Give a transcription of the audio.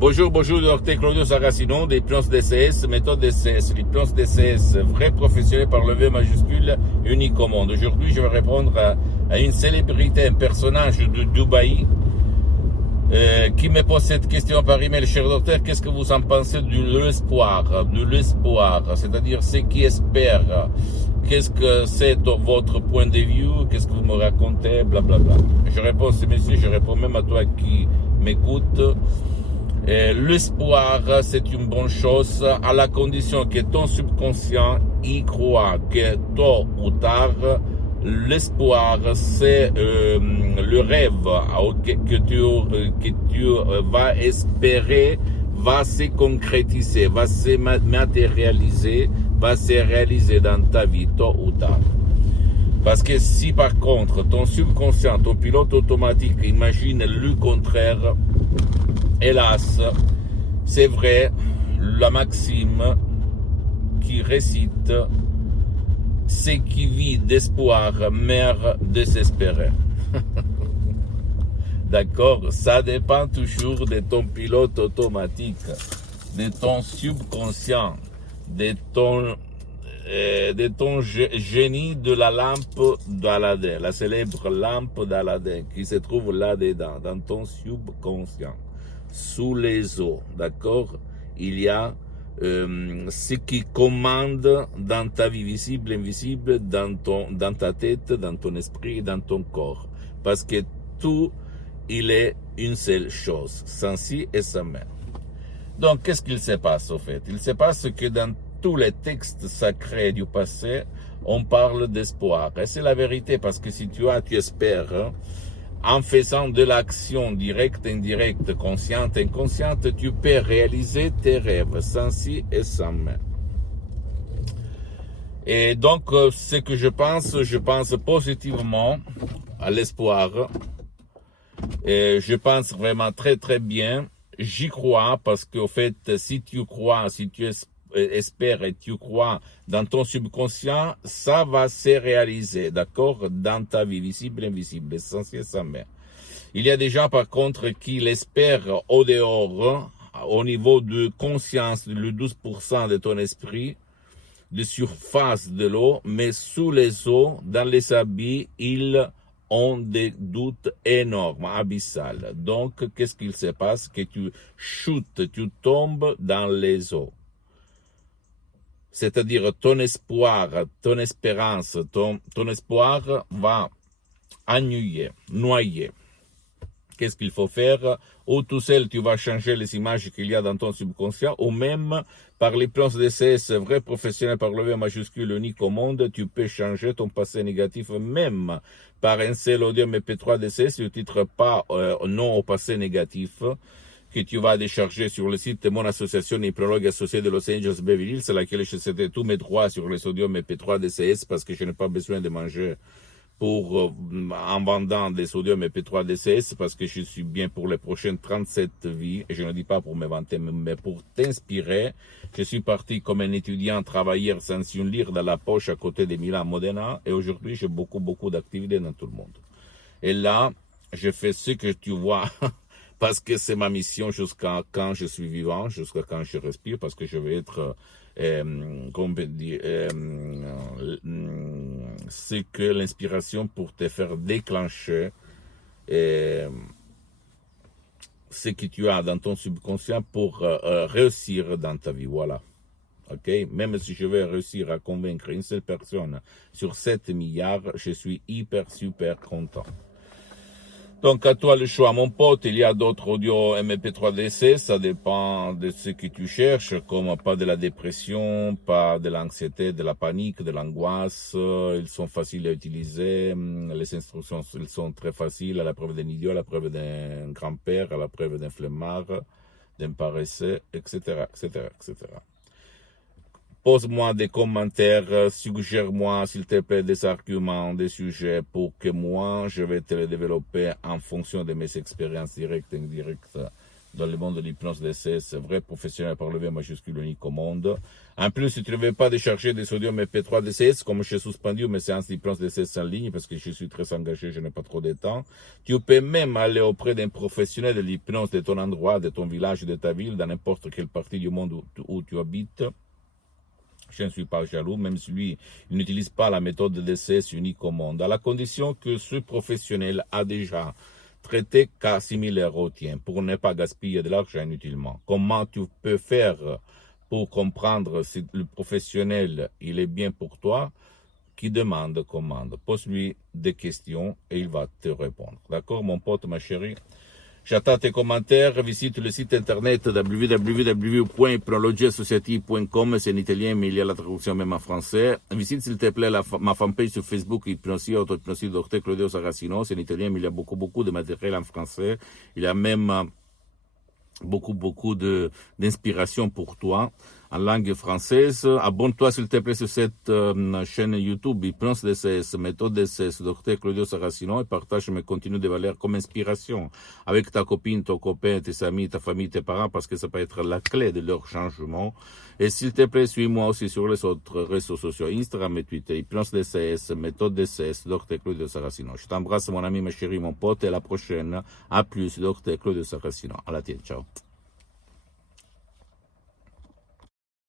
Bonjour, docteur Claudio Saracino, d'Hypnose DCS, méthode DCS. L'hypnose DCS, vrai professionnel par le V majuscule, unique au monde. Aujourd'hui, je vais répondre à une célébrité, un personnage de Dubaï, qui me pose cette question par email. Cher docteur, qu'est-ce que vous en pensez de l'espoir? C'est-à-dire ceux qui espèrent. Qu'est-ce que c'est votre point de vue? Qu'est-ce que vous me racontez? Blablabla. Je réponds à ce monsieur, je réponds même à toi qui m'écoute. L'espoir, c'est une bonne chose à la condition que ton subconscient y croit, que tôt ou tard, l'espoir, c'est le rêve que tu vas espérer, va se concrétiser, va se matérialiser, va se réaliser dans ta vie tôt ou tard. Parce que si par contre ton subconscient, ton pilote automatique imagine le contraire, hélas, c'est vrai, la maxime qui récite, ce qui vit d'espoir meurt désespéré. D'accord? Ça dépend toujours de ton pilote automatique, de ton subconscient, de ton génie de la lampe d'Aladin, la célèbre lampe d'Aladin qui se trouve là-dedans, dans ton subconscient. Sous les eaux, d'accord? Il y a ce qui commande dans ta vie visible, invisible, dans ta tête, dans ton esprit, dans ton corps. Parce que tout, il est une seule chose, sans ci et sans mais. Donc, qu'est-ce qu'il se passe au fait? Il se passe que dans tous les textes sacrés du passé, on parle d'espoir. Et c'est la vérité, parce que si tu espères, hein, en faisant de l'action directe, indirecte, consciente, inconsciente, tu peux réaliser tes rêves, sans ci et sans mais. Et donc, ce que je pense positivement à l'espoir. Et je pense vraiment très très bien. J'y crois parce qu'au fait, si tu crois, si tu espères et tu crois dans ton subconscient, ça va se réaliser, d'accord, dans ta vie visible, invisible, essentiel, sans mais. Il y a des gens par contre qui l'espèrent au dehors, au niveau de conscience, le 12% de ton esprit, de surface de l'eau, mais sous les eaux, dans les habits, ils ont des doutes énormes, abyssales. Donc, qu'est-ce qu'il se passe? Que tu chutes, tu tombes dans les eaux. C'est-à-dire ton espoir, ton espérance, ton espoir va ennuyer, noyer. Qu'est-ce qu'il faut faire? Ou tout seul, tu vas changer les images qu'il y a dans ton subconscient, ou même par l'hypnose DCS, vrai professionnel par le V majuscule unique au monde, tu peux changer ton passé négatif, même par un seul audio MP3 DCS, le titre pas non au passé négatif, que tu vas décharger sur le site de mon association hypnologue associée de Los Angeles Beverly Hills, à laquelle je cédais tous mes droits sur les audios MP3 DCS parce que je n'ai pas besoin de manger en vendant des sodium MP3 DCS parce que je suis bien pour les prochaines 37 vies, et je ne dis pas pour me vanter, mais pour t'inspirer. Je suis parti comme un étudiant travailleur sans une lire dans la poche à côté de Milan Modena, et aujourd'hui j'ai beaucoup d'activités dans tout le monde. Et là, je fais ce que tu vois, parce que c'est ma mission jusqu'à quand je suis vivant, jusqu'à quand je respire, parce que je vais être c'est que l'inspiration pour te faire déclencher ce que tu as dans ton subconscient pour réussir dans ta vie, voilà. Ok, même si je vais réussir à convaincre une seule personne sur 7 milliards, je suis super content. Donc, à toi le choix, mon pote. Il y a d'autres audios MP3DC, ça dépend de ce que tu cherches, comme pas de la dépression, pas de l'anxiété, de la panique, de l'angoisse. Ils sont faciles à utiliser, les instructions, elles sont très faciles, à la preuve d'un idiot, à la preuve d'un grand-père, à la preuve d'un flemmard, d'un paresseux, etc. Pose-moi des commentaires, suggère-moi s'il te plaît des arguments, des sujets pour que moi je vais te les développer en fonction de mes expériences directes et indirectes dans le monde de l'hypnose DCS, vrai professionnel par le V majuscule unique au monde. En plus, si tu ne veux pas décharger des audios MP3 DCS, comme j'ai suspendu mes séances d'hypnose DCS en ligne, parce que je suis très engagé, je n'ai pas trop de temps, tu peux même aller auprès d'un professionnel de l'hypnose de ton endroit, de ton village, de ta ville, dans n'importe quelle partie du monde où tu habites. Je ne suis pas jaloux, même si lui, il n'utilise pas la méthode de DCS unique au monde, à la condition que ce professionnel a déjà traité cas similaire au tien, pour ne pas gaspiller de l'argent inutilement. Comment tu peux faire pour comprendre si le professionnel, il est bien pour toi? Qui demande, commande. Pose-lui des questions et il va te répondre. D'accord, mon pote, ma chérie? J'attends tes commentaires. Visite le site internet www.hypnologieassociative.com. C'est en italien, mais il y a la traduction même en français. Visite, s'il te plaît, ma fanpage sur Facebook, Hypnosie, auto-hypnosie, Dr. Claudio Saracino. C'est en italien, mais il y a beaucoup de matériel en français. Il y a même beaucoup d'inspiration pour toi en langue française. Abonne-toi s'il te plaît sur cette chaîne YouTube Hypnose DCS, méthode DCS, Dr. Claudio Saracino, et partage mes contenus de valeur comme inspiration avec ta copine, ton copain, tes amis, ta famille, tes parents, parce que ça peut être la clé de leur changement. Et s'il te plaît, suis-moi aussi sur les autres réseaux sociaux, Instagram et Twitter, Hypnose DCS, méthode DCS, Dr. Claudio Saracino. Je t'embrasse, mon ami, ma chérie, mon pote, et à la prochaine. À plus, Dr. Claudio Saracino. À la tienne, ciao.